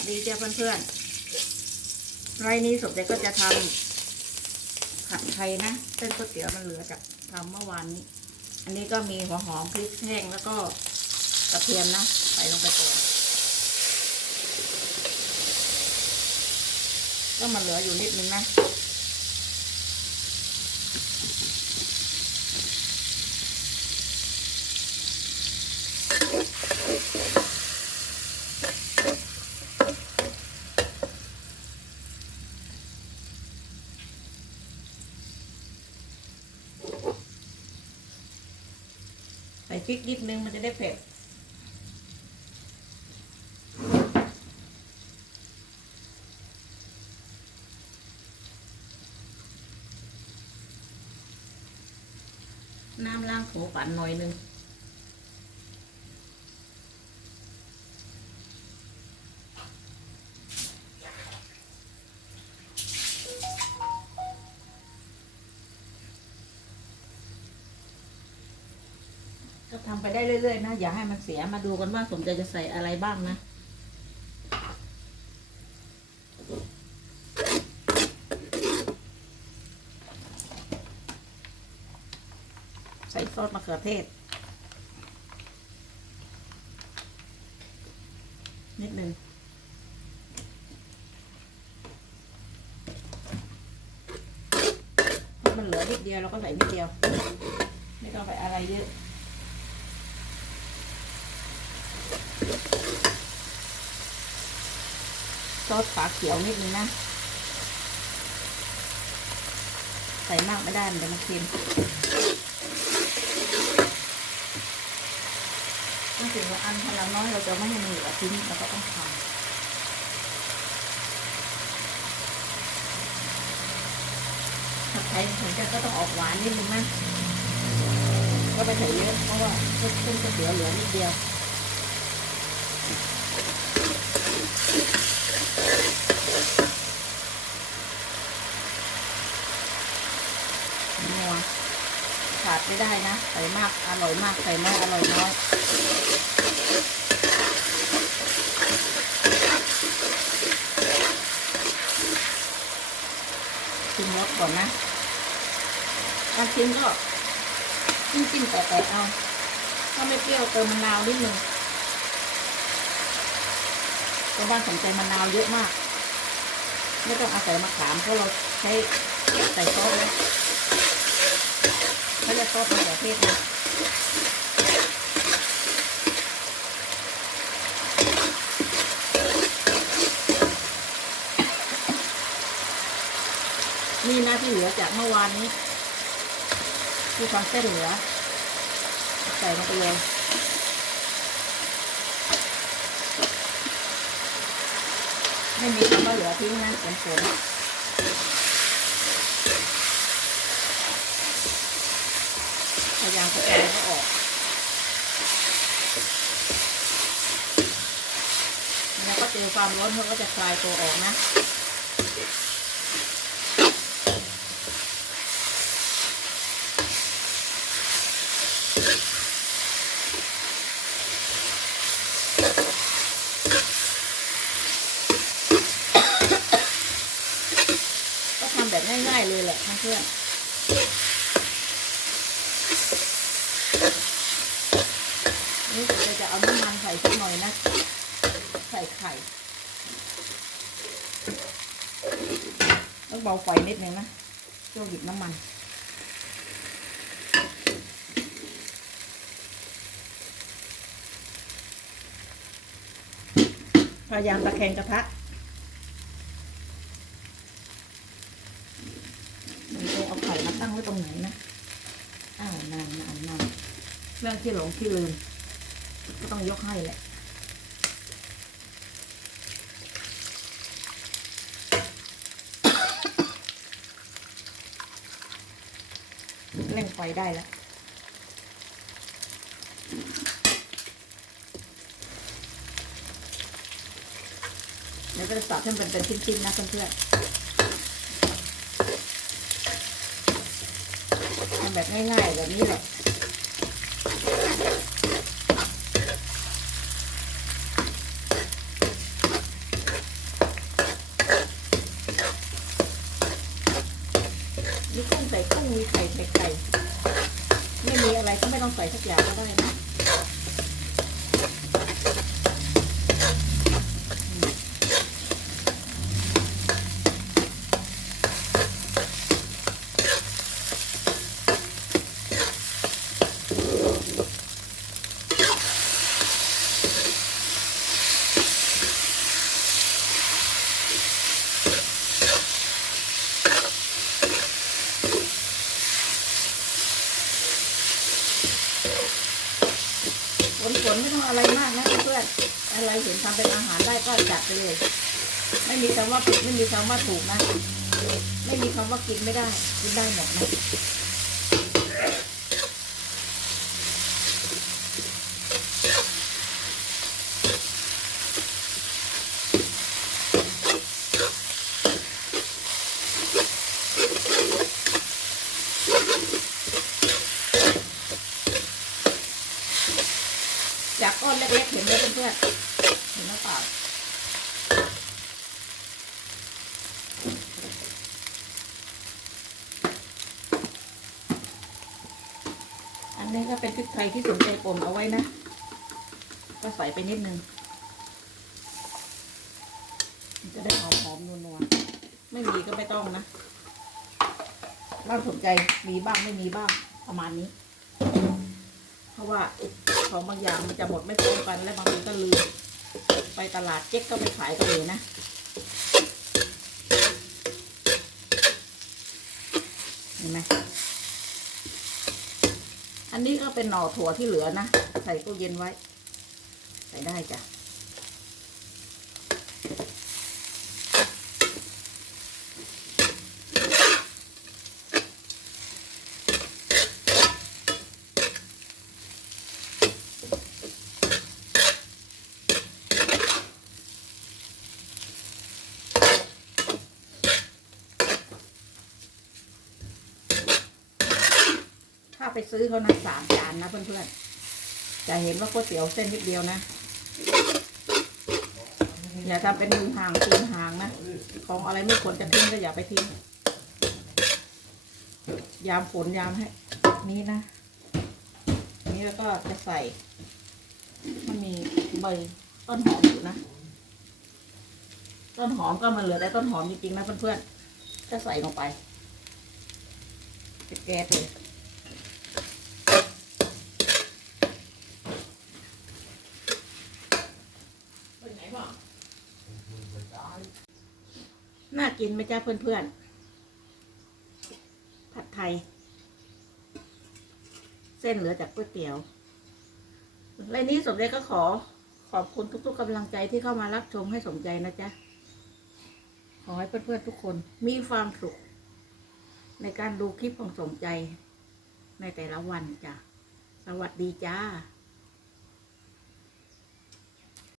สดีจ้าเพื่อนๆ ไรนี้สมใจก็จะทำผัดไทยนะเส้นก๋วยเตี๋ยวมันเหลือจากทำเมื่อวานนี้ อันนี้ก็มีหัวหอมพริกแห้งแล้วก็กระเทียมนะใส่ลงไปก่อนก็มันเหลืออยู่นิดนึงนะ ส่พริกนิดนึงมันจะได้เผ็ดน้ำล้างโถปั่นหน่อยนึง ก็ทำไปได้เรื่อยๆนะ อย่าให้มันเสียมาดูกันว่าสมใจจะใส่อะไรบ้างนะ ใส่ซอสมะเขือเทศ นิดนึงถ้ามันเหลือนิดเดียวเราก็ใส่นิดเดียว ไม่ต้องไปอะไรเยอะ ซอสฝาเขียวนิดนึงนะ ใส่มากไม่ได้มันจะมาเค็มต้องถึงว่าอันถ้าเราน้อยเราจะไม่ให้มันเหลือทิ้งเราก็ต้องทำผัดไทยถึงจะก็ต้องออกหวานนิดนึงนะก็ไปใส่เยอะเพราะว่าเส้นก๋วยเตี๋ยวเหลือนิดเดียวขาด ไม่ได้นะใส่มากอร่อยมากใส่น้อยอร่อยน้อยชิมรสก่อนนะถ้าชิมก็จิ้มจิ้มๆแตะๆเอาถ้าไม่เปรี้ยวเติมมะนาวนิดนึงเพราะบ้านสนใจมะนาวเยอะมาก ไม่ต้องอาศัยมะขามเพราะเราใช้ใส่ซอสแล้ว เขาจะซอสมะเขือเทศนะนี่นะที่เหลือจากเมื่อวานนี้ ที่ความเส้นเหลือ ใส่ลงไปเลยไม่มีคำว่าเหลือทิ้งนะผลๆ ยายามสแกนก็ออกแล้วก็เจอความร้อนเขาก็จะคลายตัวออกนะ ก็ทำแบบง่ายๆเลยแหละเพื่อนๆ นี่เราจะเอาน้ำมันใส่สักหน่อยนะ ใส่ไข่ ต้องเบาไฟนิดนึงนะช่วงหยิบน้ำมันพยายามตะแคงกระทะมันจะเอาไข่มาตั้งไว้ตรงไหนนะ อ้าวนานนานนานเรื่องที่หลงที่ลืมก็ต้องยกให้แหละ เร่งไฟได้แล้วเดี๋ยวก็จะสับให้มันเป็นชิ้นๆนะเพื่อนๆทำแบบง่ายๆแบบนี้แหละ เมีไข่ไข่ไข่ไม่มีอะไรก็ไม่ต้องใส่สักอย่างก็ได้นะฝนฝนไม่ต้องอะไรมากนะเพื่อนๆอะไรเห็นทำเป็นอาหารได้ก็จัดไปเลย ไม่มีคำว่าผิดไม่มีคำว่าถูกนะ ไม่มีคำว่ากินไม่ได้ กินได้หมดนะจากก้อนเล็กๆเห็นไหมเพื่อนๆเห็นหรือเปล่าอั นนี้ก็เป็นพริกไทยที่สนใจป่นเอาไว้นะ ก็ใส่ไปนิดนึง จะได้หอมๆนัวๆ ไม่มีก็ไม่ต้องนะบ้างสนใจมีบ้างไม่มีบ้างประมาณนี้ เพราะว่าของบางอย่างมันจะหมดไม่พร้อมกันและบางทีก็ลืมไปตลาดเจ๊กก็ไปขายกันเลยนะเห็นไหม อันนี้ก็เป็นหน่อถั่วที่เหลือนะ ใส่ตู้เย็นไว้ ใส่ได้จ้ะ ไปซื้อเขานะสามจานนะเพื่อนๆจะเห็นว่าก๋วยเตี๋ยวเส้นนิดเดียวนะอย่าทำเป็นมือห่างตีนห่างนะ ของอะไรไม่ควรจะทิ้งก็อย่าไปทิ้ง ยามฝนยามให้ นี้นะ นี่แล้วก็จะใส่ มันมีใบต้นหอมอยู่นะ ต้นหอมก็มันเหลือแต่ต้นหอมจริงๆนะเพื่อนๆ ก็ใส่ลงไปปิดแก๊สเลย น่ากินไหมจ้าเพื่อนๆ ผัดไทย เส้นเหลือจากก๋วยเตี๋ยวรายนี้สมใจก็ขอขอบคุณทุกๆกำลังใจที่เข้ามารับชมให้สมใจนะจ๊ะ ขอให้เพื่อนๆทุกคนมีความสุข ในการดูคลิปของสมใจ ในแต่ละวันจ้ะ สวัสดีจ้า